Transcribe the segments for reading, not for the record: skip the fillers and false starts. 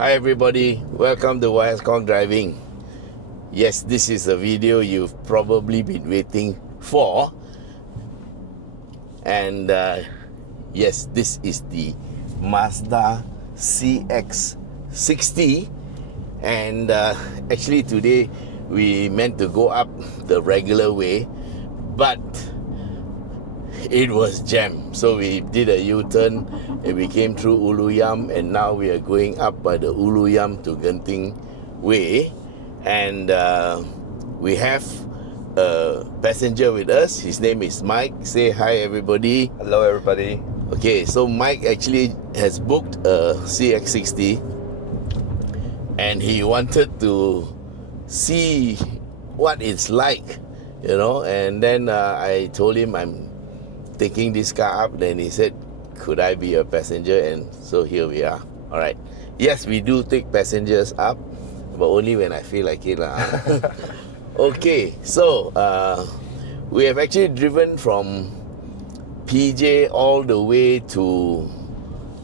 Hi everybody, welcome to Khong Driving. Yes, this is a video you've probably been waiting for. And yes, this is the Mazda CX60. And actually today we meant to go up the regular way, but it was jammed. So we did a U-turn and we came through Uluyam, and now we are going up by the Uluyam to Genting way. And we have a passenger with us. His name is Mike. Say hi everybody. Hello everybody. Okay, so Mike actually has booked a CX60 and he wanted to see what it's like, you know. And then I told him I'm taking this car up. Then he said, could I be a passenger? And so here we are. All right. Yes, we do take passengers up, but only when I feel like it lah. Okay, so we have actually driven from PJ all the way to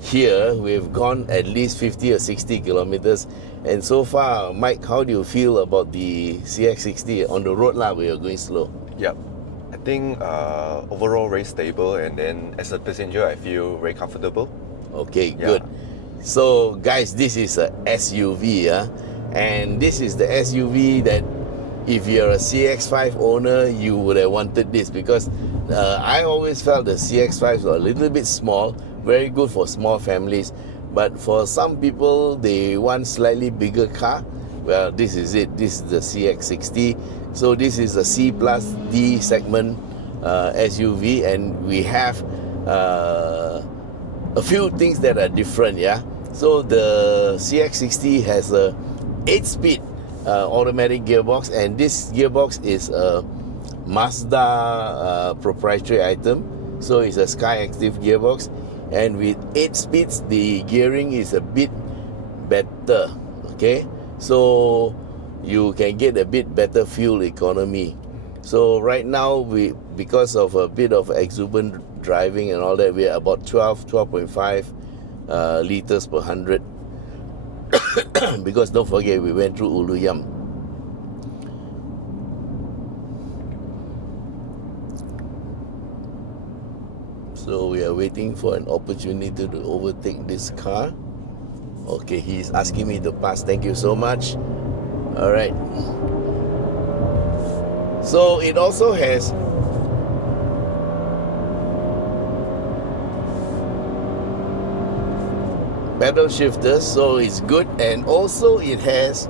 here. We've gone at least 50 or 60 kilometers. And so far, Mike, how do you feel about the CX60 on the road lah? We are going slow. Yep. I think overall very stable, and then as a passenger I feel very comfortable. Okay, good. So guys, this is a SUV, and this is the SUV that if you're a CX5 owner, you would have wanted this, because I always felt the CX5s were a little bit small, very good for small families. But for some people, they want slightly bigger car. Well, this is it. This is the CX60. So this is a C plus D segment SUV, and we have a few things that are different, yeah. So the CX60 has a 8-speed automatic gearbox, and this gearbox is a Mazda proprietary item. So it's a Sky Active gearbox, and with 8 speeds, the gearing is a bit better. Okay, so you can get a bit better fuel economy. So right now, because of a bit of exuberant driving and all that, we are about 12.5 liters per 100. Because don't forget, we went through Uluyam. So we are waiting for an opportunity to overtake this car. Okay, he's asking me to pass. Thank you so much. All right. So it also has pedal shifters, so it's good. And also it has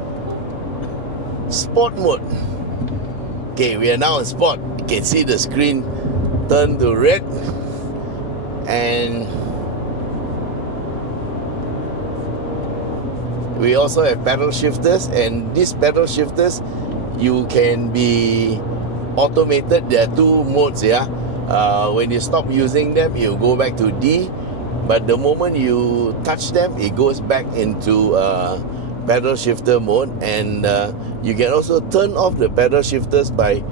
sport mode. Okay, we are now in sport. You can see the screen turn to red. And we also have pedal shifters, and these pedal shifters, you can be automated. There are 2 modes, yeah. When you stop using them, you go back to D, but the moment you touch them, it goes back into pedal shifter mode. And you can also turn off the pedal shifters by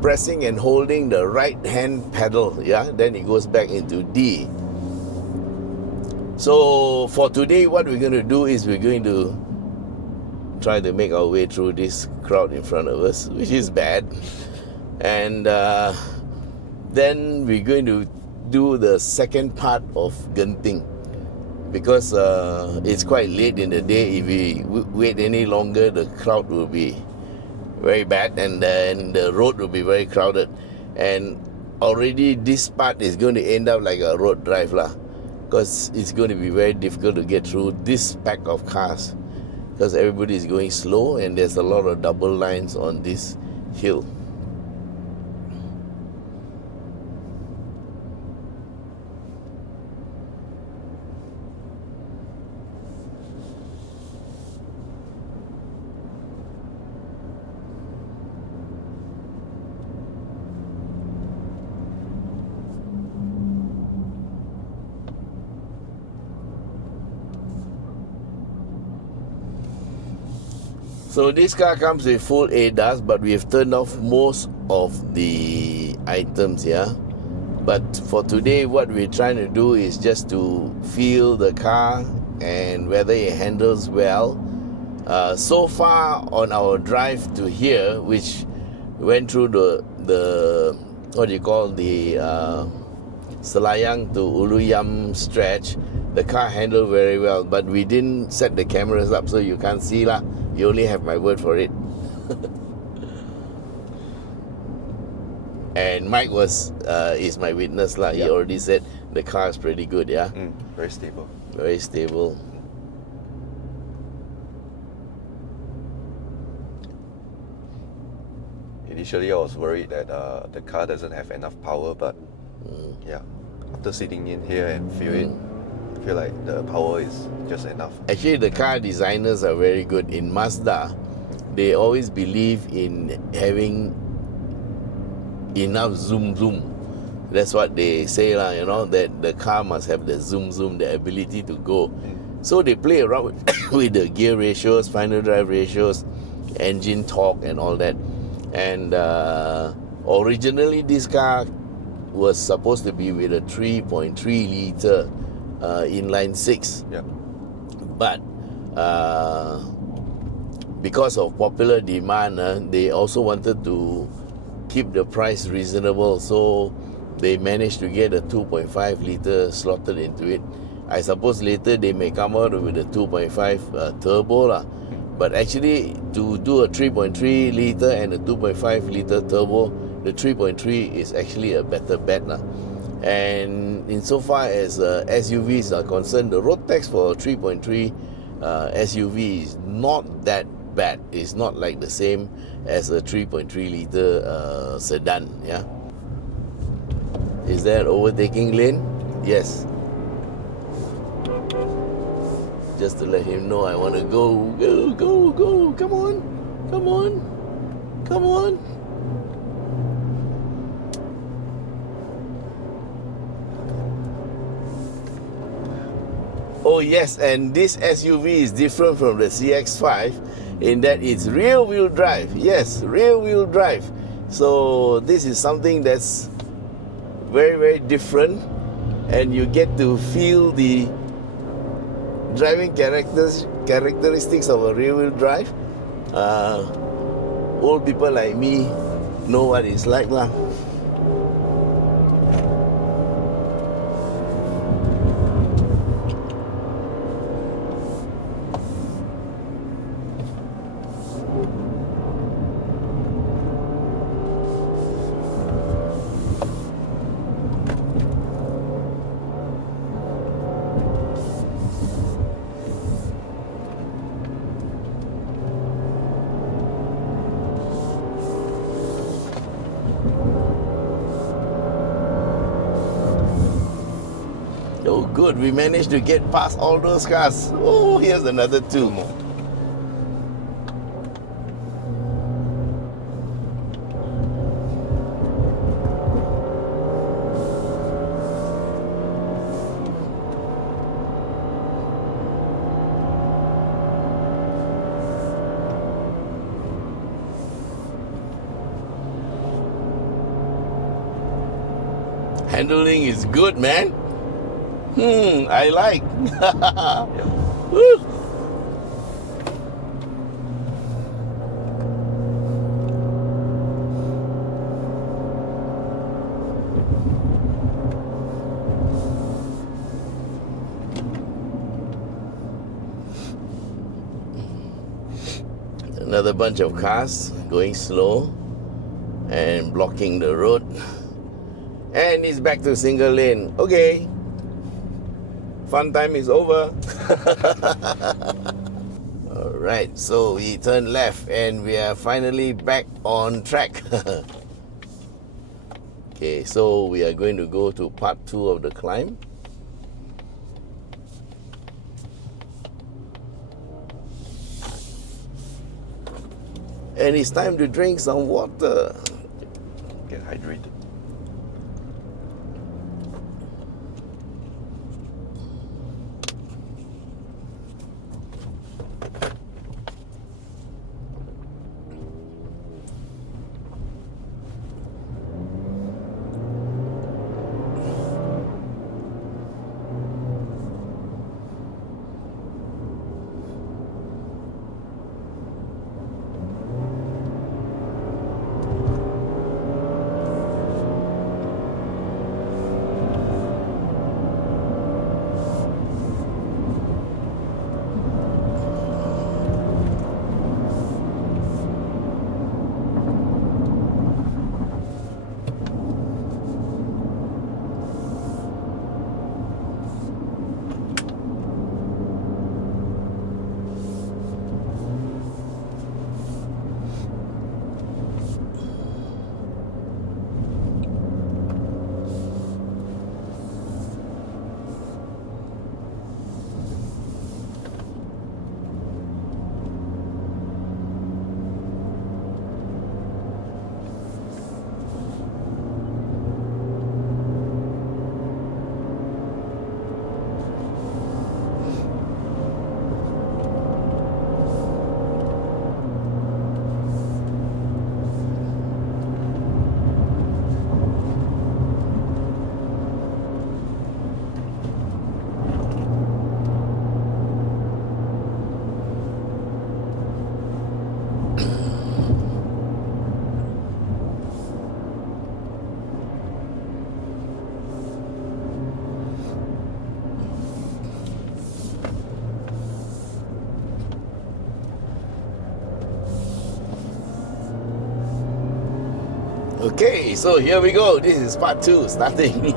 pressing and holding the right hand pedal, yeah, then it goes back into D. So for today, what we're going to do is we're going to try to make our way through this crowd in front of us, which is bad. And then we're going to do the second part of Genting, because it's quite late in the day. If we wait any longer, the crowd will be very bad, and then the road will be very crowded. And already this part is going to end up like a road drive lah, because it's going to be very difficult to get through this pack of cars, because everybody is going slow and there's a lot of double lines on this hill. So this car comes with full ADAS, but we have turned off most of the items, yeah. But for today, what we're trying to do is just to feel the car and whether it handles well. So far on our drive to here, which went through the what do you call, the Selayang to Uluyam stretch, the car handled very well, but we didn't set the cameras up, so you can't see lah. You only have my word for it. And Mike is my witness lah. He already said the car is pretty good, yeah. Very stable. Very stable. Initially, I was worried that the car doesn't have enough power, but yeah, after sitting in here and I feel like the power is just enough. Actually, the car designers are very good. In Mazda, they always believe in having enough zoom. That's what they say lah, you know, that the car must have the zoom, the ability to go. So they play around with the gear ratios, final drive ratios, engine torque and all that. And originally this car was supposed to be with a 3.3 liter inline six. Yeah. But because of popular demand, they also wanted to keep the price reasonable, so they managed to get a 2.5 liter slotted into it. I suppose later they may come out with a 2.5 turbo lah. But actually, to do a 3.3 liter and a 2.5 liter turbo, the 3.3 is actually a better bet lah. And insofar as SUVs are concerned, the road tax for a 3.3 SUV is not that bad. It's not like the same as a 3.3 liter sedan. Yeah. Is there an overtaking lane? Yes. Just to let him know I want to go. Come on. Oh yes, and this SUV is different from the CX5 in that it's rear-wheel drive. Yes, rear-wheel drive. So this is something that's very, very different, and you get to feel the driving characteristics of a rear-wheel drive. Old people like me know what it's like lah. Oh, good. We managed to get past all those cars. Oh, here's another two more. Handling is good, man. I like. Woo. Another bunch of cars going slow and blocking the road. And it's back to single lane. Okay. Fun time is over. Alright, so we turn left and we are finally back on track. Okay, so we are going to go to part 2 of the climb. And it's time to drink some water. Get hydrated. Okay, so here we go. This is part 2 starting.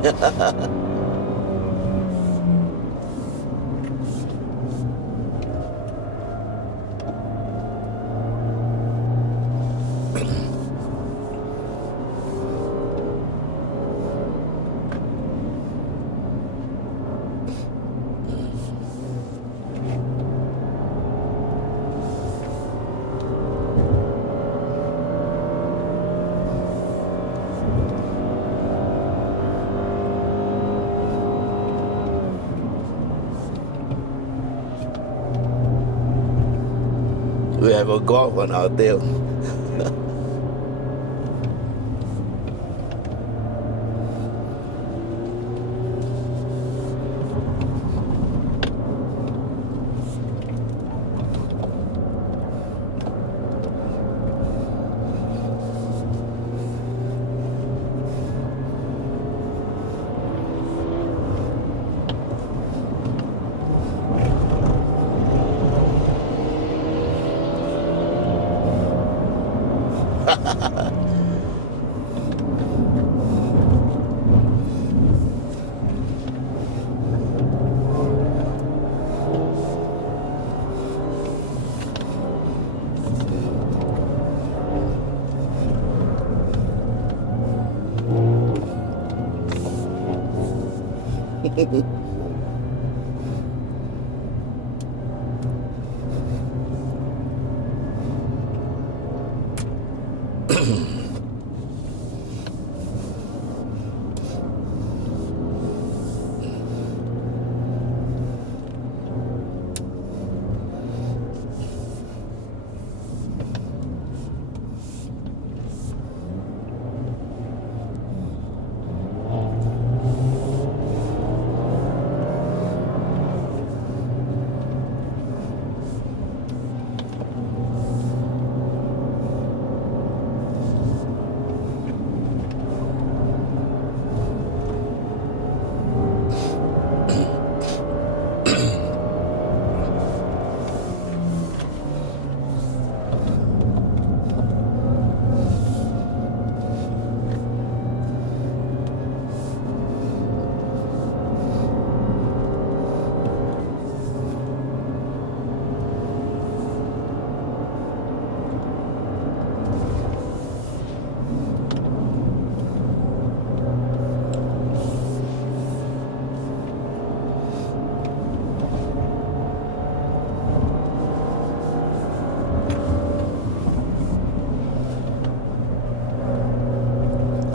We have a golf on our tail.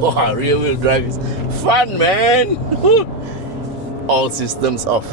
Wow, rear wheel drive is fun, man. All systems off.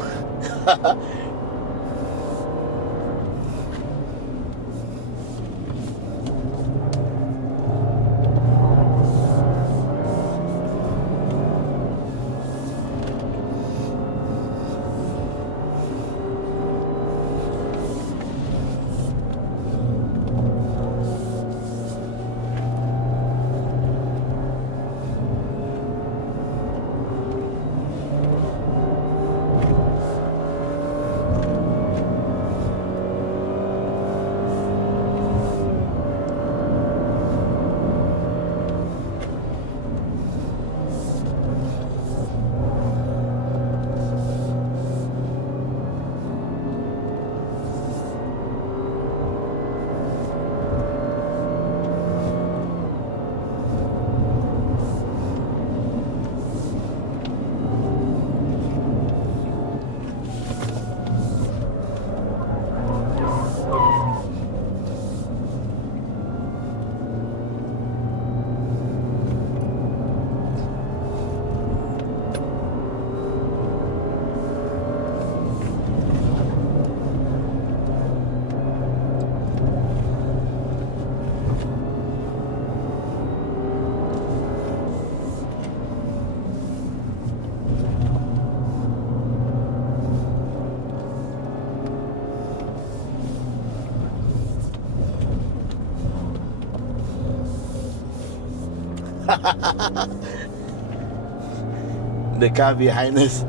The car behind us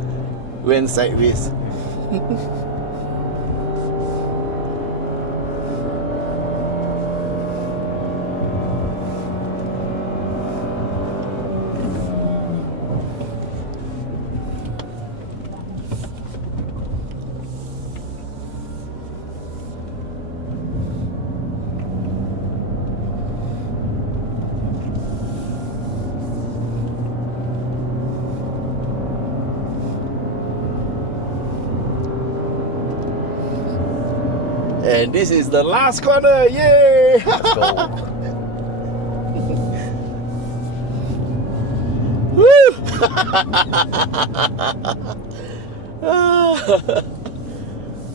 went sideways. And this is the last corner. Yay! Let's go. Woo!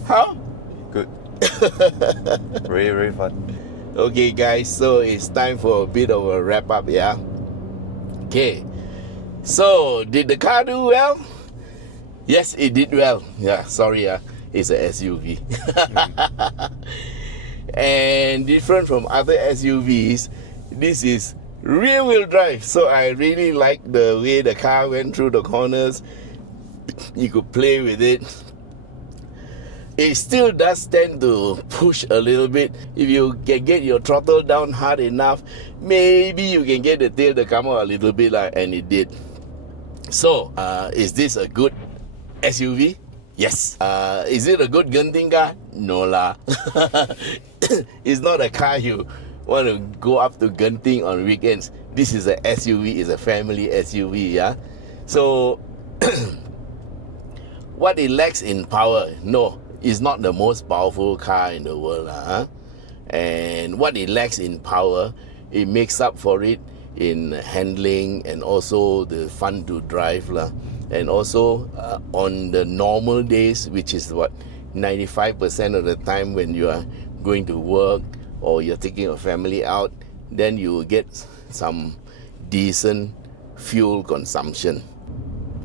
How? Good. Really, really fun. Okay, guys, so it's time for a bit of a wrap up, yeah? Okay. So, did the car do well? Yes, it did well. Yeah, sorry, it's a SUV. And different from other SUVs, this is rear-wheel drive. So I really like the way the car went through the corners. You could play with it. It still does tend to push a little bit. If you can get your throttle down hard enough, maybe you can get the tail to come out a little bit, and it did. So, is this a good SUV? Yes. Is it a good Genting car? No lah. It's not a car you want to go up to Genting on weekends. This is a SUV, it's a family SUV, yeah? So, what it lacks in power? No, it's not the most powerful car in the world. And what it lacks in power, it makes up for it in handling and also the fun to drive. And also on the normal days, which is what, 95% of the time when you are going to work or you're taking a family out, then you will get some decent fuel consumption.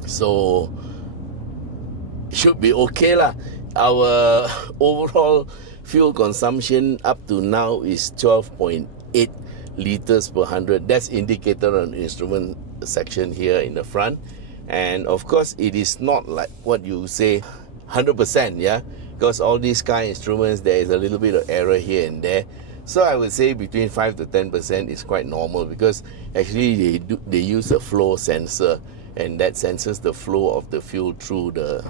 So, should be okay lah. Our overall fuel consumption up to now is 12.8 liters per 100. That's indicated on the instrument section here in the front. And of course, it is not like what you say 100%, yeah? Because all these car instruments, there is a little bit of error here and there. So I would say between 5 to 10% is quite normal, because actually they use a flow sensor, and that senses the flow of the fuel through the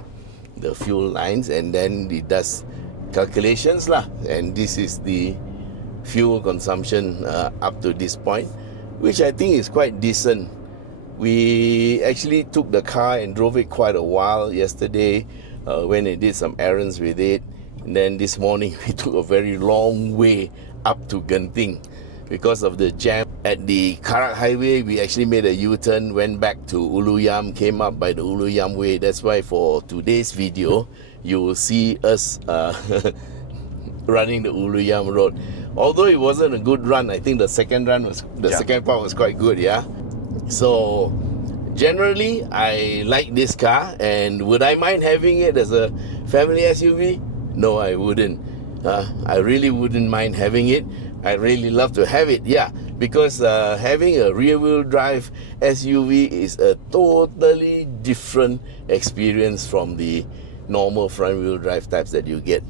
fuel lines, and then it does calculations lah. And this is the fuel consumption up to this point, which I think is quite decent. We actually took the car and drove it quite a while yesterday when I did some errands with it. And then this morning we took a very long way up to Genting because of the jam at the Karak Highway. We actually made a U-turn, went back to Uluyam, came up by the Uluyam way. That's why for today's video, you will see us running the Uluyam road. Although it wasn't a good run, I think the second run was second part was quite good, yeah. So generally, I like this car, and would I mind having it as a family SUV? No, I wouldn't. I really wouldn't mind having it. I really love to have it, yeah, because having a rear-wheel drive SUV is a totally different experience from the normal front-wheel drive types that you get.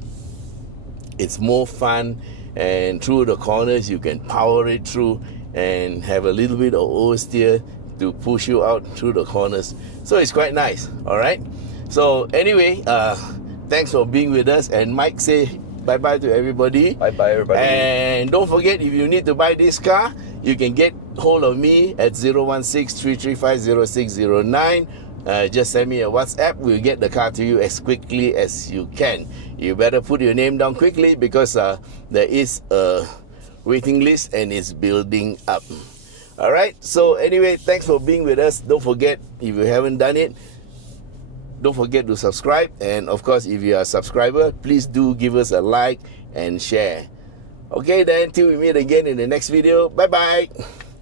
It's more fun, and through the corners you can power it through and have a little bit of oversteer to push you out through the corners. So it's quite nice, all right? So anyway, thanks for being with us, and Mike, say bye-bye to everybody. Bye-bye, everybody. And don't forget, if you need to buy this car, you can get hold of me at 016-335-0609. Just send me a WhatsApp. We'll get the car to you as quickly as you can. You better put your name down quickly, because there is a waiting list and it's building up. All right, so anyway, thanks for being with us. Don't forget, if you haven't done it, don't forget to subscribe. And of course, if you are a subscriber, please do give us a like and share. Okay, then till we meet again in the next video. Bye bye.